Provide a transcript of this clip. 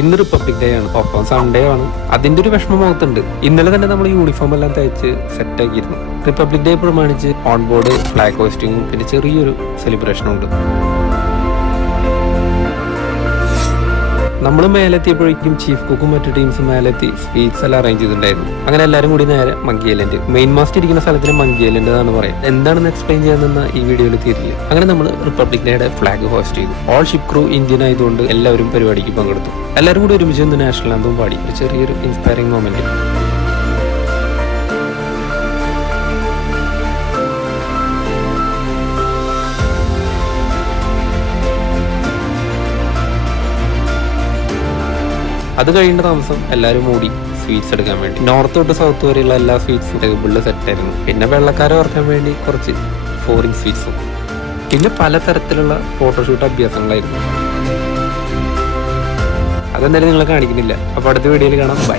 ഇന്ന് republic day ആണ്, ഒപ്പം സൺഡേ ആണ്. അതിന്റെ ഒരു വിഷമം മുഖത്തുണ്ട്. ഇന്നലെ തന്നെ നമ്മൾ യൂണിഫോം എല്ലാം തയ്ച്ച് സെറ്റ് ആക്കിയിരുന്നു. റിപ്പബ്ലിക് ഡേ പ്രമാണിച്ച് ഓൺ ബോർഡ് ഫ്ലാഗ് ഹോസ്റ്റിങ്ങും പിന്നെ ചെറിയൊരു സെലിബ്രേഷനും ഉണ്ട്. നമ്മൾ മേലെത്തിയപ്പോഴേക്കും ചീഫ് കുക്കും മറ്റു ടീംസും മേലെത്തി സ്വീറ്റ്സ് എല്ലാം അറേഞ്ച് ചെയ്തിട്ടുണ്ടായിരുന്നു. അങ്ങനെ എല്ലാവരും കൂടി നേരെ മങ്കി ഐലൻഡ്, മെയിൻ മാസ്റ്റ് ഇരിക്കുന്ന സ്ഥലത്തിന് മങ്കി ഐലൻഡ് എന്നാണ് പറയാം. എന്താണെന്ന് എക്സ്പ്ലെയിൻ ചെയ്യാമെന്ന ഈ വീഡിയോയിൽ തീരില്ല. അങ്ങനെ നമ്മൾ റിപ്പബ്ലിക് ഡേയുടെ ഫ്ലാഗ് ഹോസ്റ്റ് ചെയ്തു. ഓൾ ഷിപ്പ് ക്രൂ ഇന്ത്യൻ ആയതുകൊണ്ട് എല്ലാവരും പരിപാടിക്ക് പങ്കെടുത്തു. എല്ലാവരും കൂടി ഒരുമിച്ച് നിന്ന് നാഷണൽ ആന്തം പാടി. ഒരു ചെറിയൊരു ഇൻസ്പയറിംഗ് മൊമെന്റ്. അത് കഴിയേണ്ട താമസം എല്ലാവരും മൂടി സ്വീറ്റ്സ് എടുക്കാൻ വേണ്ടി. നോർത്ത് തൊട്ട് സൗത്ത് വരെയുള്ള എല്ലാ സ്വീറ്റ്സും ടേബിളിൽ സെറ്റായിരുന്നു. പിന്നെ വെള്ളക്കാരെ ഓർക്കാൻ വേണ്ടി കുറച്ച് ഫോറിൻ സ്വീറ്റ്സും. പിന്നെ പലതരത്തിലുള്ള ഫോട്ടോഷൂട്ട് അഭ്യാസങ്ങളായിരുന്നു. അതെന്തായാലും നിങ്ങളെ കാണിക്കുന്നില്ല. അപ്പോൾ അടുത്ത വീഡിയോയിൽ കാണാം. ബൈ.